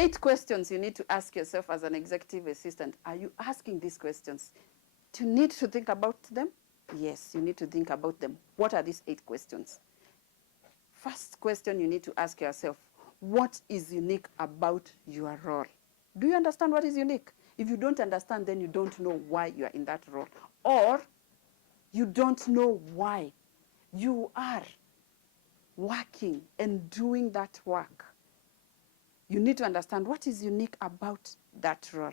8 questions you need to ask yourself as an executive assistant. Are you asking these questions? Do you need to think about them? Yes, you need to think about them. What are these 8 questions? First question you need to ask yourself, what is unique about your role? Do you understand what is unique? If you don't understand, then you don't know why you are in that role. Or you don't know why you are working and doing that work. You need to understand what is unique about that role.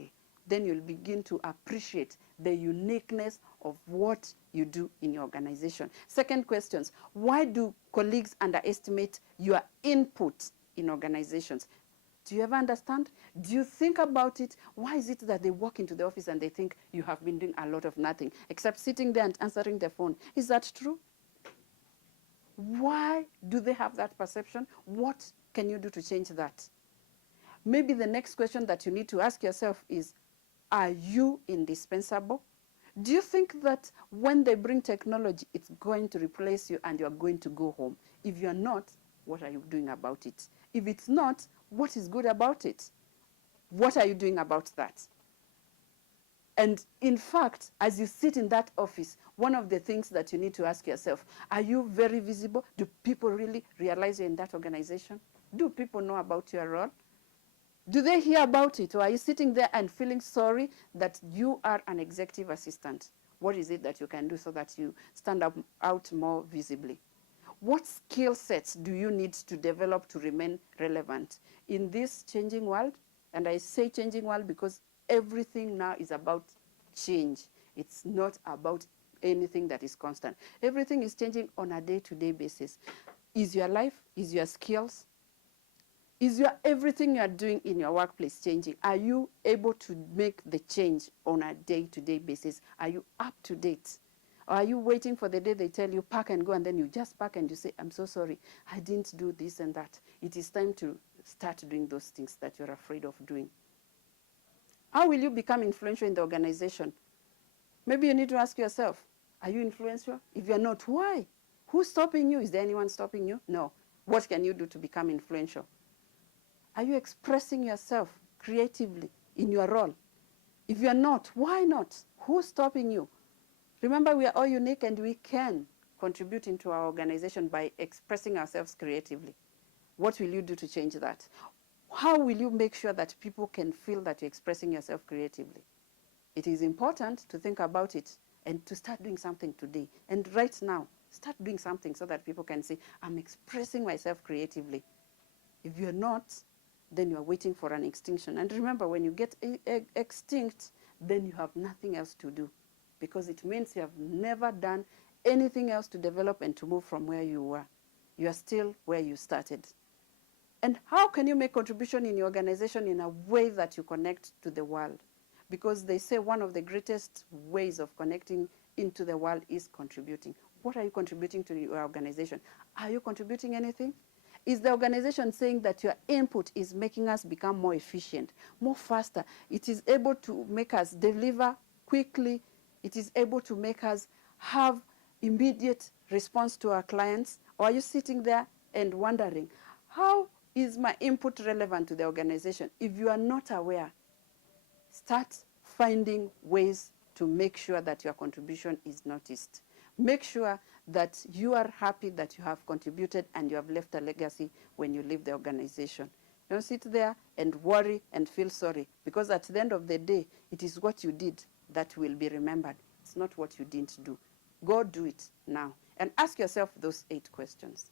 Then you'll begin to appreciate the uniqueness of what you do in your organization. Second questions, why do colleagues underestimate your input in organizations? Do you ever understand? Do you think about it? Why is it that they walk into the office and they think you have been doing a lot of nothing except sitting there and answering the phone? Is that true? Why do they have that perception? What can you do to change that? Maybe the next question that you need to ask yourself is, are you indispensable? Do you think that when they bring technology, it's going to replace you and you're going to go home? If you're not, what are you doing about it? If it's not, what is good about it? What are you doing about that? And in fact, as you sit in that office, one of the things that you need to ask yourself, are you very visible? Do people really realize you're in that organization? Do people know about your role? Do they hear about it? Or are you sitting there and feeling sorry that you are an executive assistant? What is it that you can do so that you stand out more visibly? What skill sets do you need to develop to remain relevant in this changing world? And I say changing world because everything now is about change. It's not about anything that is constant. Everything is changing on a day-to-day basis. Is your life, is your skills, is your everything you are doing in your workplace changing? Are you able to make the change on a day-to-day basis? Are you up to date? Or are you waiting for the day they tell you pack and go, and then you just pack and you say, I'm so sorry, I didn't do this and that. It is time to start doing those things that you're afraid of doing. How will you become influential in the organization? Maybe you need to ask yourself, are you influential? If you're not, why? Who's stopping you? Is there anyone stopping you? No. What can you do to become influential? Are you expressing yourself creatively in your role? If you're not, why not? Who's stopping you? Remember, we are all unique and we can contribute into our organization by expressing ourselves creatively. What will you do to change that? How will you make sure that people can feel that you're expressing yourself creatively? It is important to think about it and to start doing something today. And right now, start doing something so that people can say, I'm expressing myself creatively. If you're not, then you're waiting for an extinction. And remember, when you get extinct, then you have nothing else to do, because it means you have never done anything else to develop and to move from where you were. You are still where you started. And how can you make contribution in your organization in a way that you connect to the world? Because they say one of the greatest ways of connecting into the world is contributing. What are you contributing to your organization? Are you contributing anything? Is the organization saying that your input is making us become more efficient, more faster? It is able to make us deliver quickly. It is able to make us have immediate response to our clients? Or are you sitting there and wondering, how is my input relevant to the organization? If you are not aware, start finding ways to make sure that your contribution is noticed. Make sure that you are happy that you have contributed and you have left a legacy when you leave the organization. Don't sit there and worry and feel sorry, because at the end of the day, it is what you did that will be remembered. It's not what you didn't do. Go do it now and ask yourself those 8 questions.